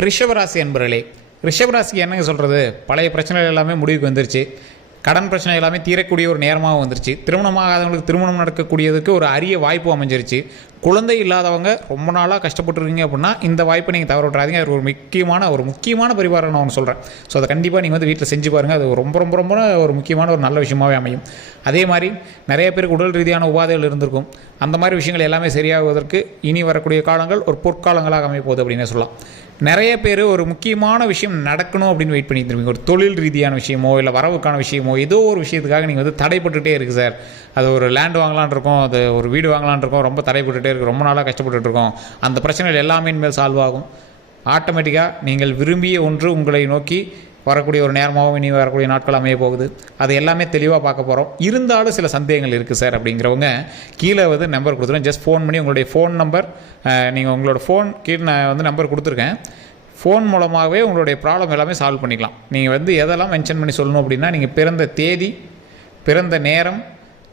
ரிஷபராசி அன்பர்களே, ரிஷபராசிக்கு என்னங்க சொல்கிறது, பழைய பிரச்சனைகள் எல்லாமே முடிவுக்கு வந்துருச்சு. கடன் பிரச்சனை எல்லாமே தீரக்கூடிய ஒரு நேரமாக வந்துருச்சு. திருமணமாகாதவங்களுக்கு திருமணம் நடக்கக்கூடியதுக்கு ஒரு அரிய வாய்ப்பு அமைஞ்சிருச்சு. குழந்தை இல்லாதவங்க ரொம்ப நாளாக கஷ்டப்பட்டுருக்கீங்க அப்படின்னா இந்த வாய்ப்பை நீங்கள் தவற விட்றாதீங்க. அது ஒரு முக்கியமான பரிகாரம் நான் ஒன்று சொல்கிறேன். ஸோ அதை கண்டிப்பாக நீங்கள் வீட்டில் செஞ்சு பாருங்கள். அது ரொம்ப ரொம்ப ரொம்ப ஒரு முக்கியமான ஒரு நல்ல விஷயமாகவே அமையும். அதே மாதிரி நிறைய பேருக்கு உடல் ரீதியான உபாதைகள் இருந்திருக்கும். அந்த மாதிரி விஷயங்கள் எல்லாமே சரியாகுவதற்கு இனி வரக்கூடிய காலங்கள் ஒரு பொற்காலங்களாக அமைய போகுது அப்படின்னு சொல்லலாம். நிறைய பேர் ஒரு முக்கியமான விஷயம் நடக்கணும் அப்படின்னு வெயிட் பண்ணிட்டு இருப்பீங்க. ஒரு தொழில் ரீதியான விஷயமோ இல்லை வரவுக்கான விஷயமோ ஏதோ ஒரு விஷயத்துக்காக நீங்கள் தடைப்பட்டுகிட்டே இருக்குது சார். அது ஒரு லேண்ட் வாங்கலான் இருக்கோம், அது ஒரு வீடு வாங்கலான் இருக்கோம், ரொம்ப தடைப்பட்டுகிட்டே இருக்குது, ரொம்ப நாளாக கஷ்டப்பட்டுட்டு இருக்கோம். அந்த பிரச்சனைகள் எல்லாமே இனிமேல் சால்வ் ஆகும். ஆட்டோமேட்டிக்காக நீங்கள் விரும்பிய ஒன்று உங்களை நோக்கி வரக்கூடிய ஒரு நேரமாகவும் இனி வரக்கூடிய நாட்கள் அமைய போகுது. அது எல்லாமே தெளிவாக பார்க்க போகிறோம். இருந்தாலும் சில சந்தேகங்கள் இருக்குது சார் அப்படிங்கிறவங்க கீழே நம்பர் கொடுத்துருவேன். ஜஸ்ட் ஃபோன் பண்ணி உங்களுடைய ஃபோன் நம்பர், நீங்கள் உங்களோட ஃபோன் கீழே நான் நம்பர் கொடுத்துருக்கேன். ஃபோன் மூலமாகவே உங்களுடைய ப்ராப்ளம் எல்லாமே சால்வ் பண்ணிக்கலாம். நீங்கள் எதெல்லாம் மென்ஷன் பண்ணி சொல்லணும் அப்படின்னா, நீங்கள் பிறந்த தேதி, பிறந்த நேரம்,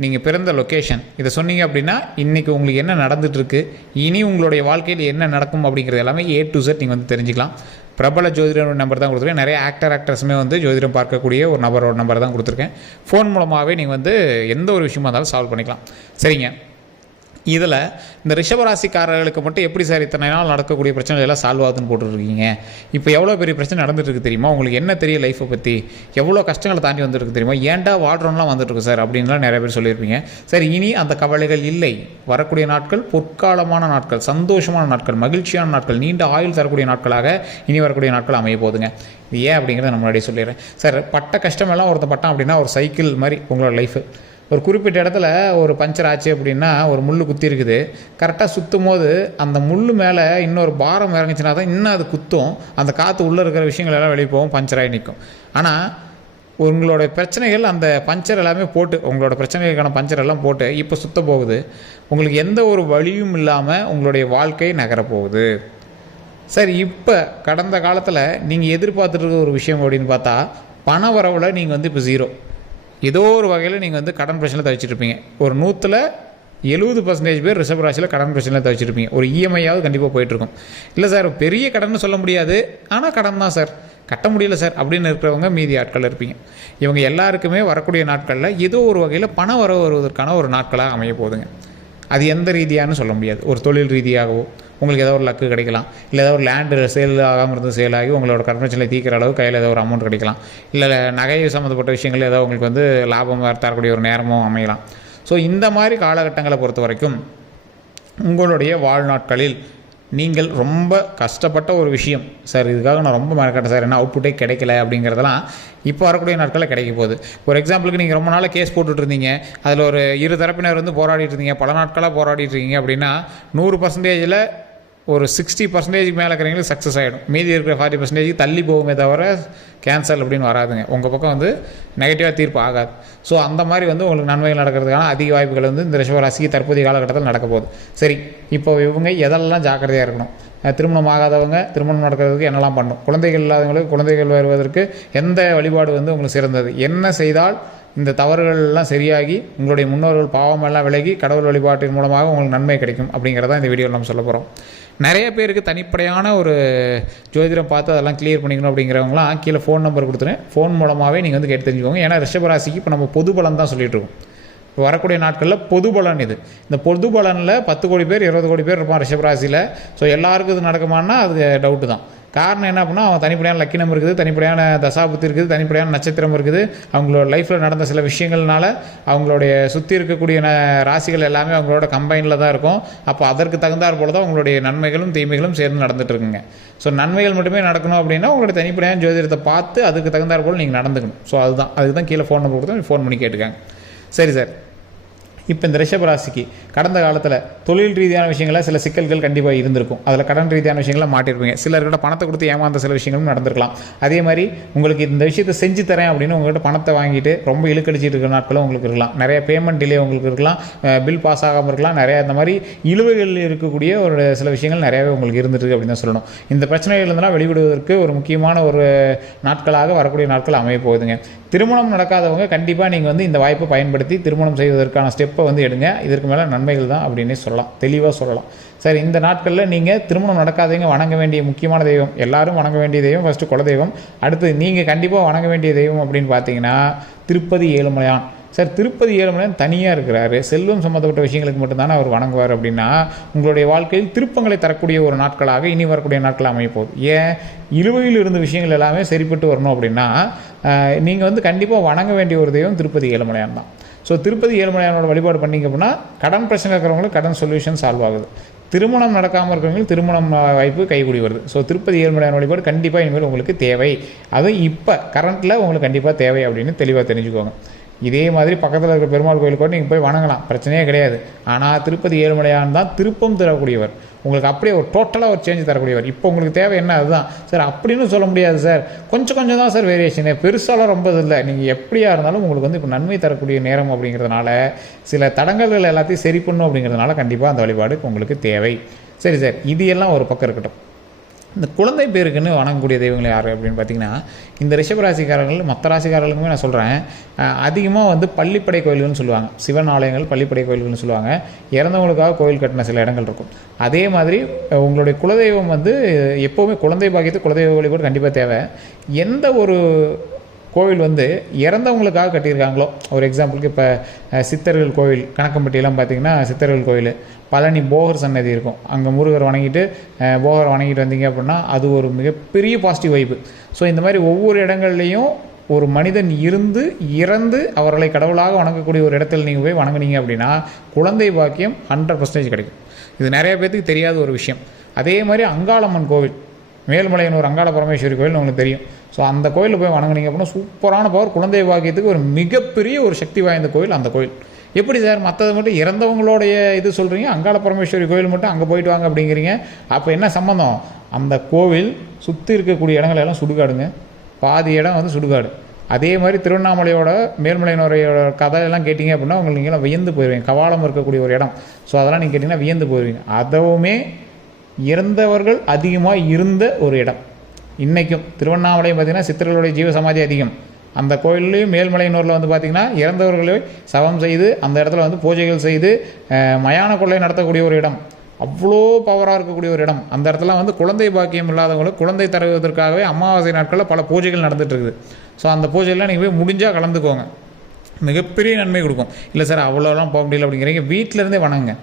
நீங்கள் பிறந்த லொக்கேஷன் இதை சொன்னீங்க அப்படின்னா இன்றைக்கி உங்களுக்கு என்ன நடந்துகிட்ருக்கு, இனி உங்களுடைய வாழ்க்கையில் என்ன நடக்கும் அப்படிங்கிறது எல்லாமே A to Z நீங்கள் தெரிஞ்சுக்கலாம். பிரபல ஜோதிடரோட நம்பர் தான் கொடுத்துருக்கேன். நிறைய ஆக்டர்ஸுமே ஜோதிடம் பார்க்கக்கூடிய ஒரு நம்பர் தான் கொடுத்துருக்கேன். ஃபோன் மூலமாகவே நீங்கள் எந்த ஒரு விஷயமா இருந்தாலும் சால்வ் பண்ணிக்கலாம். சரிங்க, இதில் இந்த ரிஷபராசிக்காரர்களுக்கு மட்டும் எப்படி சார் இத்தனை நாள் நடக்கக்கூடிய பிரச்சனை எல்லாம் சால்வ் ஆகுதுன்னு போட்டுருக்கீங்க? இப்போ எவ்வளோ பெரிய பிரச்சனை நடந்துட்டு இருக்கு தெரியுமா? உங்களுக்கு என்ன தெரியும் லைஃப்பை பற்றி? எவ்வளோ கஷ்டங்களை தாண்டி வந்துருக்கு தெரியுமா? ஏன்டா வாழ்றோம்லாம் வந்துட்டுருக்கு சார் அப்படின்லாம் நிறைய பேர் சொல்லியிருப்பீங்க. சரி, இனி அந்த கவலைகள் இல்லை. வரக்கூடிய நாட்கள் பொற்காலமான நாட்கள், சந்தோஷமான நாட்கள், மகிழ்ச்சியான நாட்கள், நீண்ட ஆயுள் தரக்கூடிய நாட்களாக இனி வரக்கூடிய நாட்கள் அமைய போகுதுங்க. இது ஏன் அப்படிங்கிறத நான் முன்னாடியே சொல்லிடுறேன். சார், பட்ட கஷ்டமெல்லாம் பட்டான் அப்படின்னா ஒரு சைக்கிள் மாதிரி உங்களோட லைஃபு. ஒரு குறிப்பிட்ட இடத்துல ஒரு பஞ்சர் ஆச்சு அப்படின்னா ஒரு முள் குத்தி இருக்குது. கரெக்டாக சுற்றும் போது அந்த முள் மேலே இன்னொரு பாரம் இறங்குச்சுன்னா தான் இன்னும் அது குத்தும். அந்த காற்று உள்ளே இருக்கிற விஷயங்கள் எல்லாம் வெளியே போகும், பஞ்சராகி நிற்கும். ஆனால் உங்களோட பிரச்சனைகள் அந்த பஞ்சர் எல்லாமே போட்டு, உங்களோட பிரச்சனைகளுக்கான பஞ்சர் எல்லாம் போட்டு இப்போ சுத்த போகுது. உங்களுக்கு எந்த ஒரு வழியும் இல்லாமல் உங்களுடைய வாழ்க்கை நகரப்போகுது. சரி, இப்போ கடந்த காலத்தில் நீங்கள் எதிர்பார்த்துட்டு இருக்க ஒரு விஷயம் அப்படின்னு பார்த்தா பண வரவில் நீங்கள் இப்போ ஜீரோ. ஏதோ ஒரு வகையில் நீங்கள் கடன் பிரச்சனை தவிச்சிட்ருப்பீங்க. ஒரு 170% பேர் ரிஷபராசியில் கடன் பிரச்சனை தவிச்சிருப்பீங்க. ஒரு இஎம்ஐயாவது கண்டிப்பாக போயிட்டுருக்கும். இல்லை சார், பெரிய கடன் சொல்ல முடியாது, ஆனால் கடன் தான் சார், கட்ட முடியல சார் அப்படின்னு இருக்கிறவங்க மீதி ஆட்கள் இருப்பீங்க. இவங்க எல்லாருக்குமே வரக்கூடிய நாட்களில் ஏதோ ஒரு வகையில் பண வரவு வருவதற்கான ஒரு நாட்களாக அமைய போகுதுங்க. அது எந்த ரீதியானு சொல்ல முடியாது. ஒரு தொழில் ரீதியாகவோ உங்களுக்கு ஏதோ ஒரு லக்கு கிடைக்கலாம். இல்லை ஏதோ ஒரு லேண்டு சேல் ஆகாமல் இருந்து சேல் ஆகி உங்களோட கடன் பிரச்சனை தீர்க்கிற அளவு கையில் ஏதோ ஒரு அமௌண்ட் கிடைக்கலாம். இல்லை நகை சம்மந்தப்பட்ட விஷயங்கள் ஏதோ உங்களுக்கு லாபம் தரக்கூடிய ஒரு நேரமும் அமையலாம். ஸோ இந்த மாதிரி காலகட்டங்களை பொறுத்த வரைக்கும் உங்களுடைய வாழ்நாட்களில் நீங்கள் ரொம்ப கஷ்டப்பட்ட ஒரு விஷயம், சார் இதுக்காக நான் ரொம்ப மெனக்கட்டேன் சார், என்ன அவுட்புட்டே கிடைக்கல அப்படிங்கிறதெல்லாம் இப்போ வரக்கூடிய நாட்களில் கிடைக்க போகுது. ஒரு எக்ஸாம்பிளுக்கு நீங்கள் ரொம்ப நாளாக கேஸ் போட்டுட்டு இருந்தீங்க, அதில் ஒரு இரு தரப்பினர் போராடிட்டு இருந்தீங்க, பல நாட்களாக போராடிட்டு இருக்கீங்க அப்படின்னா 100%ல் ஒரு 60% மேலே இருக்கிறவங்களுக்கு சக்ஸஸ் ஆகிடும். மீதி இருக்கிற 40% தள்ளி போகுமே தவிர கேன்சல் அப்படின்னு வராதுங்க. உங்கள் பக்கம் நெகட்டிவாக தீர்ப்பு ஆகாது. ஸோ அந்த மாதிரி உங்களுக்கு நன்மைகள் நடக்கிறதுக்கான அதிக வாய்ப்புகள் இந்த ரிஷபராசிக்கு தற்போதைய காலகட்டத்தில் நடக்க போகுது. சரி, இப்போ இவங்க எதெல்லாம் ஜாக்கிரதையாக இருக்கணும்? திருமணம் ஆகாதவங்க திருமணம் நடக்கிறதுக்கு என்னெல்லாம் பண்ணணும்? குழந்தைகள் இல்லாதவங்களுக்கு குழந்தைகள் வருவதற்கு எந்த வழிபாடு உங்களுக்கு சிறந்தது? என்ன செய்தால் இந்த தவறுகள்லாம் சரியாகி உங்களுடைய முன்னோர்கள் பாவமெல்லாம் விலகி கடவுள் வழிபாட்டின் மூலமாக உங்களுக்கு நன்மை கிடைக்கும் அப்படிங்கிறத இந்த வீடியோவில் நம்ம சொல்ல போகிறோம். நிறைய பேருக்கு தனிப்படையான ஒரு ஜோதிடம் பார்த்து அதெல்லாம் கிளியர் பண்ணிக்கணும் அப்படிங்கிறவங்களாம் கீழே ஃபோன் நம்பர் கொடுத்துருவேன். ஃபோன் மூலமாகவே நீங்கள் கேட்டு தெரிஞ்சுக்கோங்க. ஏன்னா ரிஷபராசிக்கு இப்போ நம்ம பொது பலன் தான் சொல்லிட்டு இருக்கோம். வரக்கூடிய நாட்களில் பொது பலன் இது. இந்த பொது பலனில் 10 கோடி பேர் 20 கோடி பேர் இருப்பான் ரிஷபராசியில். ஸோ எல்லாருக்கும் இது நடக்குமானா அது டவுட்டு தான். காரணம் என்ன அப்படின்னா, அவங்க தனிப்படையான லக்கினம் இருக்குது, தனிப்படையான தசாபுத்தி இருக்குது, தனிப்படையான நட்சத்திரம் இருக்குது. அவங்களோட லைஃப்பில் நடந்த சில விஷயங்கள்னால அவங்களுடைய சுற்றி இருக்கக்கூடிய ராசிகள் எல்லாமே அவங்களோட கம்பைனில் தான் இருக்கும். அப்போ அதற்கு தகுந்தாற் போல தான் உங்களுடைய நன்மைகளும் தீமைகளும் சேர்ந்து நடந்துட்டு இருக்குங்க. ஸோ நன்மைகள் மட்டுமே நடக்கணும் அப்படின்னா உங்களுடைய தனிப்படையான ஜோதிடத்தை பார்த்து அதுக்கு தகுந்தாற் போல் நீங்கள் நடந்துக்கணும். ஸோ அதுக்கு தான் கீழே ஃபோன் நம்பர் கொடுத்து ஃபோன் பண்ணி கேட்டுக்காங்க. சரி சார், இப்போ இந்த ரிஷபராசிக்கு கடந்த காலத்தில் தொழில் ரீதியான விஷயங்களில் சில சிக்கல்கள் கண்டிப்பாக இருந்திருக்கும். அதில் கடன் ரீதியான விஷயங்களை மாட்டிருப்பீங்க. சிலர்கிட்ட பணத்தை கொடுத்து ஏமாந்த சில விஷயங்களும் நடந்திருக்கலாம். அதே மாதிரி உங்களுக்கு இந்த விஷயத்தை செஞ்சு தரேன் அப்படின்னு உங்கள்கிட்ட பணத்தை வாங்கிட்டு ரொம்ப இழுக்கடிச்சிட்டு இருக்கிற நாட்களும் உங்களுக்கு இருக்கலாம். நிறைய பேமெண்ட் டிலே உங்களுக்கு இருக்கலாம், பில் பாஸ் ஆகாமல் இருக்கலாம். நிறைய இந்த மாதிரி இழுவைகள் இருக்கக்கூடிய ஒரு சில விஷயங்கள் நிறையாவே உங்களுக்கு இருந்துருக்கு அப்படின்னு தான் சொல்லணும். இந்த பிரச்சனைகள்லாம் வெளிவிடுவதற்கு ஒரு முக்கியமான ஒரு நாட்களாக வரக்கூடிய நாட்கள் அமைய போகுதுங்க. திருமணம் நடக்காதவங்க கண்டிப்பாக நீங்கள் இந்த வாய்ப்பை பயன்படுத்தி திருமணம் செய்வதற்கான ஸ்டெப் ஸ்டெப்பை வந்து எடுங்க. இதற்கு மேலே நன்மைகள் தான் அப்படின்னே சொல்லலாம், தெளிவாக சொல்லலாம். சரி, இந்த நாட்களில் நீங்கள் திருமணம் நடக்காதவங்க வணங்க வேண்டிய முக்கியமான தெய்வம், எல்லாரும் வணங்க வேண்டிய தெய்வம் ஃபஸ்ட்டு குலதெய்வம். அடுத்து நீங்கள் கண்டிப்பாக வணங்க வேண்டிய தெய்வம் அப்படின்னு பார்த்தீங்கன்னா திருப்பதி ஏழுமலையான். சார், திருப்பதி ஏழுமலையான் தனியாக இருக்கிறாரு, செல்வம் சம்மந்தப்பட்ட விஷயங்களுக்கு மட்டும்தானே அவர் வணங்குவார் அப்படின்னா உங்களுடைய வாழ்க்கையில் திருப்பங்களை தரக்கூடிய ஒரு நாட்களாக இனி வரக்கூடிய நாட்கள் அமையப்போகுது. ஏன், இழுவையில் இருந்த விஷயங்கள் எல்லாமே சரிப்பட்டு வரணும் அப்படின்னா நீங்கள் வந்து கண்டிப்பாக வணங்க வேண்டிய ஒரு தெய்வம் திருப்பதி ஏழுமலையான் தான். ஸோ திருப்பதி ஏழுமலையானோட வழிபாடு பண்ணிங்க அப்படின்னா கடன் பிரச்சனை இருக்கிறவங்களுக்கு கடன் சொல்யூஷன் சால்வ் ஆகுது. திருமணம் நடக்காமல் இருக்கிறவங்களுக்கு திருமணம் வாய்ப்பு கைகூடி வருது. ஸோ திருப்பதி ஏழுமலையான வழிபாடு கண்டிப்பாக இனிமேல் உங்களுக்கு தேவை. அதுவும் இப்போ கரண்ட்டில் உங்களுக்கு கண்டிப்பாக தேவை அப்படின்னு தெளிவாக தெரிஞ்சுக்கோங்க. இதே மாதிரி பக்கத்தில் இருக்கிற பெருமாள் கோயிலுக்கு கூட நீங்கள் போய் வணங்கலாம், பிரச்சனையே கிடையாது. ஆனால் திருப்பதி ஏழுமலையான் தான் திருப்பம் தரக்கூடியவர், உங்களுக்கு அப்படியே ஒரு டோட்டலாக ஒரு சேஞ்ச் தரக்கூடியவர். இப்போ உங்களுக்கு தேவை என்ன அதுதான் சார் அப்படின்னு சொல்ல முடியாது சார், கொஞ்சம் கொஞ்சம் தான் சார் வேரியேஷனு, பெருசாலாம் ரொம்ப இல்லை. நீங்கள் எப்படியா இருந்தாலும் உங்களுக்கு வந்து இப்போ நன்மை தரக்கூடிய நேரம் அப்படிங்கிறதுனால சில தடங்கல்கள் எல்லாத்தையும் சரி பண்ணும் அப்படிங்கிறதுனால கண்டிப்பாக அந்த வழிபாடு உங்களுக்கு தேவை. சரி சார், இது எல்லாம் ஒரு பக்கம் இருக்கட்டும். இந்த குழந்தை பேருக்குன்னு வணங்கக்கூடிய தெய்வங்கள் யார் அப்படின்னு பார்த்தீங்கன்னா இந்த ரிஷபராசிக்காரர்கள் மற்ற ராசிக்காரர்களுக்குமே நான் சொல்கிறேன், அதிகமாக வந்து பள்ளிப்படை கோயில்கள்னு சொல்லுவாங்க, சிவன் ஆலயங்கள் பள்ளிப்படை கோயில்கள்னு சொல்லுவாங்க. இறந்தவங்களுக்காக கோயில் கட்டின சில இடங்கள் இருக்கும். அதே மாதிரி உங்களுடைய குலதெய்வம் வந்து எப்போவுமே குழந்தை பாக்கியத்து குலதெய்வ வழிபாடு கண்டிப்பாக தேவை. எந்த ஒரு கோவில் வந்து இறந்தவங்களுக்காக கட்டியிருக்காங்களோ, ஒரு எக்ஸாம்பிளுக்கு இப்போ சித்தர்கள் கோவில் கணக்கம்பட்டியெல்லாம் பார்த்திங்கன்னா சித்தர்கள் கோவில், பழனி போகர் சன்னதி இருக்கும், அங்கே முருகர் வணங்கிட்டு போகர் வணங்கிட்டு வந்தீங்க அப்படின்னா அது ஒரு மிகப்பெரிய பாசிட்டிவ் வைப்பு. ஸோ இந்த மாதிரி ஒவ்வொரு இடங்கள்லையும் ஒரு மனிதன் இறந்து அவர்களை கடவுளாக வணங்கக்கூடிய ஒரு இடத்துல நீங்கள் போய் வணங்குனீங்க அப்படின்னா குழந்தை பாக்கியம் 100% கிடைக்கும். இது நிறைய பேர்த்துக்கு தெரியாத ஒரு விஷயம். அதே மாதிரி அங்காளம்மன் கோவில், மேல்மலையனூர் அங்காள பரமேஸ்வரி கோவில் உங்களுக்கு தெரியும். ஸோ அந்த கோயிலில் போய் வணங்குனீங்க அப்படின்னா சூப்பரான பவர், குழந்தை பாக்கியத்துக்கு ஒரு மிகப்பெரிய ஒரு சக்தி வாய்ந்த கோயில் அந்த கோயில். எப்படி சார் மற்றது மட்டும் இறந்தவங்களுடைய இது சொல்கிறீங்க, அங்காள பரமேஸ்வரி கோயில் மட்டும் அங்கே போயிட்டு வாங்க அப்படிங்கிறீங்க, அப்போ என்ன சம்மந்தம்? அந்த கோவில் சுற்றி இருக்கக்கூடிய இடங்கள் எல்லாம் சுடுகாடுங்க, பாதி இடம் வந்து சுடுகாடு. அதே மாதிரி திருவண்ணாமலையோட மேல்மலையினோரையோட கதையெல்லாம் கேட்டிங்க அப்படின்னா உங்களுக்கு நீங்களாம் வியந்து போயிடுவீங்க. கவாலம் இருக்கக்கூடிய ஒரு இடம், ஸோ அதெல்லாம் நீங்கள் கேட்டிங்கன்னா வியந்து போயிடுவீங்க. அதுவுமே இறந்தவர்கள் அதிகமாக இருந்த ஒரு இடம். இன்றைக்கும் திருவண்ணாமலையும் பார்த்திங்கன்னா சித்தர்களுடைய ஜீவ சமாதி அதிகம். அந்த கோயில்லையும் மேல்மலையனூரில் வந்து பார்த்திங்கன்னா இறந்தவர்களை சவம் செய்து அந்த இடத்துல வந்து பூஜைகள் செய்து மயான கொள்ளை நடத்தக்கூடிய ஒரு இடம், அவ்வளோ பவராக இருக்கக்கூடிய ஒரு இடம். அந்த இடத்துல வந்து குழந்தை பாக்கியம் இல்லாதவங்களுக்கு குழந்தை தருவதற்காகவே அமாவாசை நாட்களில் பல பூஜைகள் நடந்துகிட்டு இருக்குது. ஸோ அந்த பூஜையெல்லாம் நீங்கள் போய் முடிஞ்சால் கலந்துக்கோங்க, மிகப்பெரிய நன்மை கொடுக்கும். இல்லை சார் அவ்வளோலாம் போக முடியல அப்படிங்கிறீங்க, வீட்டிலேருந்தே வணங்குங்க.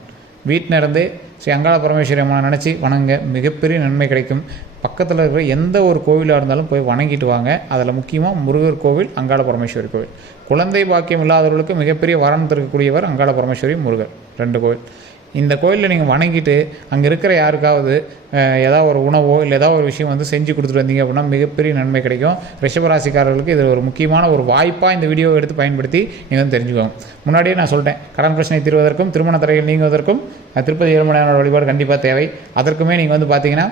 வீட்டில் இருந்தே ஸ்ரீ அங்காள பரமேஸ்வரி அம்மா நினச்சி வணங்க, மிகப்பெரிய நன்மை கிடைக்கும். பக்கத்தில் இருக்கிற எந்த ஒரு கோவிலாக இருந்தாலும் போய் வணங்கிட்டு வாங்க. அதில் முக்கியமாக முருகர் கோவில், அங்காள பரமேஸ்வரி கோவில். குழந்தை பாக்கியம் இல்லாதவர்களுக்கு மிகப்பெரிய வரம் தரக்கூடியவர் அங்காள பரமேஸ்வரி, முருகர், 2 கோவில். இந்த கோயிலில் நீங்கள் வணங்கிட்டு அங்கே இருக்கிற யாருக்காவது ஏதாவது ஒரு உணவோ இல்லை ஏதாவது ஒரு விஷயம் வந்து செஞ்சு கொடுத்துட்டு வந்தீங்க அப்படின்னா மிகப்பெரிய நன்மை கிடைக்கும். ரிஷபராசிக்காரர்களுக்கு இது ஒரு முக்கியமான ஒரு வாய்ப்பாக இந்த வீடியோவை எடுத்து பயன்படுத்தி நீங்கள் வந்து தெரிஞ்சுக்கோங்க. முன்னாடியே நான் சொல்லிட்டேன், கடன் பிரச்சனை தீர்வதற்கும் திருமண தடைகள் நீங்குவதற்கும் திருப்பதி ஏழுமலையானோட வழிபாடு கண்டிப்பாக தேவை. அதற்குமே நீங்கள் வந்து பார்த்தீங்கன்னா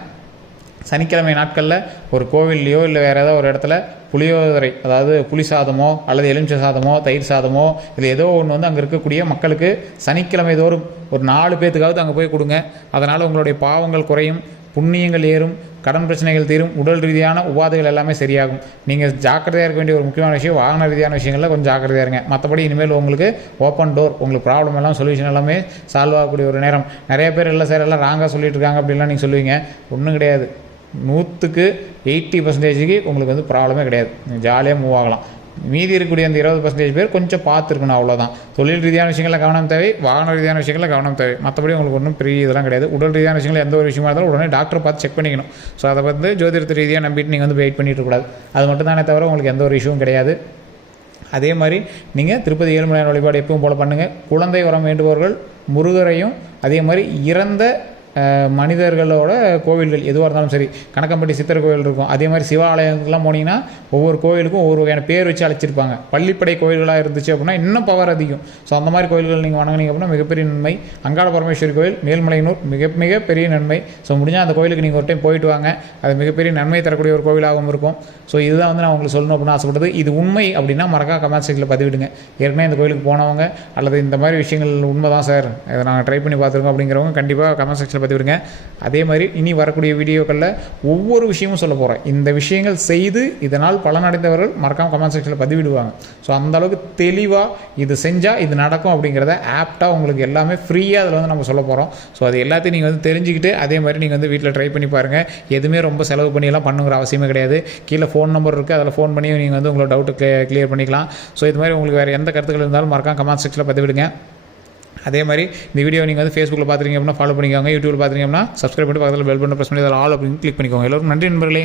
சனிக்கிழமை நாட்களில் ஒரு கோவில்லையோ இல்லை வேறு ஏதாவது ஒரு இடத்துல புளியோதரை, அதாவது புளி சாதமோ அல்லது எலுமிச்சை சாதமோ தயிர் சாதமோ இல்லை ஏதோ ஒன்று வந்து அங்கே இருக்கக்கூடிய மக்களுக்கு சனிக்கிழமை தோறும் ஒரு 4 பேர்த்துக்காவது அங்கே போய் கொடுங்க. அதனால் உங்களுடைய பாவங்கள் குறையும், புண்ணியங்கள் ஏறும், கடன் பிரச்சனைகள் தீரும், உடல் ரீதியான உபாதைகள் எல்லாமே சரியாகும். நீங்கள் ஜாக்கிரதையாக இருக்க வேண்டிய ஒரு முக்கியமான விஷயம் வாகன ரீதியான விஷயங்களில் கொஞ்சம் ஜாக்கிரதையாக இருங்க. மற்றபடி இனிமேல் உங்களுக்கு ஓப்பன் டோர், உங்களுக்கு ப்ராப்ளம் எல்லாம் சொல்யூஷன் எல்லாமே சால்வ் ஆகக்கூடிய ஒரு நேரம். நிறைய பேர் இல்லை சார் எல்லாம் ராங்காக சொல்லிட்டு இருக்காங்க அப்படின்லாம் நீங்கள் சொல்லுவீங்க, ஒன்றும் கிடையாது. 100க்கு 80% உங்களுக்கு வந்து ப்ராப்ளமே கிடையாது, நீங்கள் ஜாலியாக மூவ் ஆகலாம். மீதி இருக்கக்கூடிய அந்த 20% பேர் கொஞ்சம் பார்த்துருக்கணும், அவ்வளோதான். தொழில் ரீதியான விஷயங்களில் கவனம் தேவை, வாகன ரீதியான விஷயங்களில் கவனம் தேவை. மற்றபடி உங்களுக்கு ஒன்றும் பெரிய இதெல்லாம் கிடையாது. உடல் ரீதியான விஷயங்கள் எந்த ஒரு விஷயமா இருந்தாலும் உடனே டாக்டரை பார்த்து செக் பண்ணிக்கணும். ஸோ அதை வந்து ஜோதிடத்து ரீதியாக நம்பிட்டு நீங்கள் வந்து வெயிட் பண்ணிட்டு இருக்கக்கூடாது. அது மட்டும் தானே தவிர உங்களுக்கு எந்த ஒரு இஷ்யூவும் கிடையாது. அதே மாதிரி நீங்கள் திருப்பதி ஏழுமலையான் வழிபாடு எப்பவும் போல் பண்ணுங்கள். குழந்தை வரம் வேண்டுபவர்கள் முருகரையும், அதே மாதிரி இறந்த மனிதர்களோட கோவில்கள் எதுவாக இருந்தாலும் சரி, கணக்கம்பட்டி சித்தர் கோவில் இருக்கும், அதே மாதிரி சிவாலயத்துக்கெலாம் போனீங்கன்னா ஒவ்வொரு கோவிலுக்கும் ஒவ்வொரு வகையான பேர் வச்சு அழைச்சிருப்பாங்க. பள்ளிப்படை கோயில்களாக இருந்துச்சு அப்படின்னா இன்னும் பவர் அதிகம். ஸோ அந்த மாதிரி கோயில்கள் நீங்கள் வணங்கினீங்க அப்படின்னா மிகப்பெரிய நன்மை. அங்காள பரமேஸ்வரி கோயில் மேல்மலையனூர் மிக பெரிய நன்மை. ஸோ முடிஞ்சால் அந்த கோயிலுக்கு நீங்கள் ஒரு டைம் போயிட்டு வாங்க, அது மிகப்பெரிய நன்மை தரக்கூடிய ஒரு கோவிலாகவும் இருக்கும். ஸோ இதுதான் வந்து நான் உங்களுக்கு சொல்லணும் அப்படின்னு ஆசைப்பட்டது. இது உண்மை அப்படின்னா மறக்காம கமெண்ட் செக்ஷனில் பதிவிடுங்க. ஏற்கனவே இந்த கோயிலுக்கு போனவங்க அல்லது இந்த மாதிரி விஷயங்கள் உண்மை தான் சார், இதை நாங்கள் ட்ரை பண்ணி பார்த்துருக்கோம் அப்படிங்கிறவங்க கண்டிப்பாக கமெண்ட் செக்ஷனில் பதிவிடுங்க. அதே மாதிரி இனி வரக்கூடிய வீடியோக்களில் ஒவ்வொரு விஷயமும் சொல்ல போகிறேன். இந்த விஷயங்கள் செய்து இதனால் பலனடைந்தவர்கள் மறக்காமல் கமெண்ட் செக்ஷனில் பதிவிடுவாங்க. ஸோ அந்தளவுக்கு தெளிவாக இது செஞ்சால் இது நடக்கும் அப்படிங்கிறத ஆப்டாக உங்களுக்கு எல்லாமே ஃப்ரீயாக அதில் வந்து நம்ம சொல்ல போகிறோம். ஸோ அது எல்லாத்தையும் நீங்கள் வந்து தெரிஞ்சுக்கிட்டு அதே மாதிரி நீங்கள் வந்து வீட்டில் ட்ரை பண்ணி பாருங்கள். எதுவுமே ரொம்ப செலவு பண்ணியெல்லாம் பண்ணுங்கிற அவசியமே கிடையாது. கீழே ஃபோன் நம்பர் இருக்குது, அதில் ஃபோன் பண்ணி நீங்கள் வந்து உங்களோட டவுட்டு கிளியர் பண்ணிக்கலாம். ஸோ இது மாதிரி உங்களுக்கு வேறு எந்த கருத்துக்கள் இருந்தாலும் மறக்காம கமெண்ட் செக்ஷனில் பதிவிடுங்க. அதே மாதிரி இந்த வீடியோ நீங்கள் வந்து ஃபேஸ்புக்கில் பார்த்துருக்கீங்க அப்படின்னா ஃபாலோ பண்ணிக்கோங்க. யூடியூப்பில் பார்த்துருக்கீங்க அப்படின்னா சப்ஸ்கிரைப் பண்ணி பக்கத்தில் பெல் பட்டன் ப்ரெஸ் பண்ணி அதில் ஆல் அப்படின்னு கிளிக் பண்ணிக்கோங்க. எல்லோரும் நன்றி நண்பர்களே.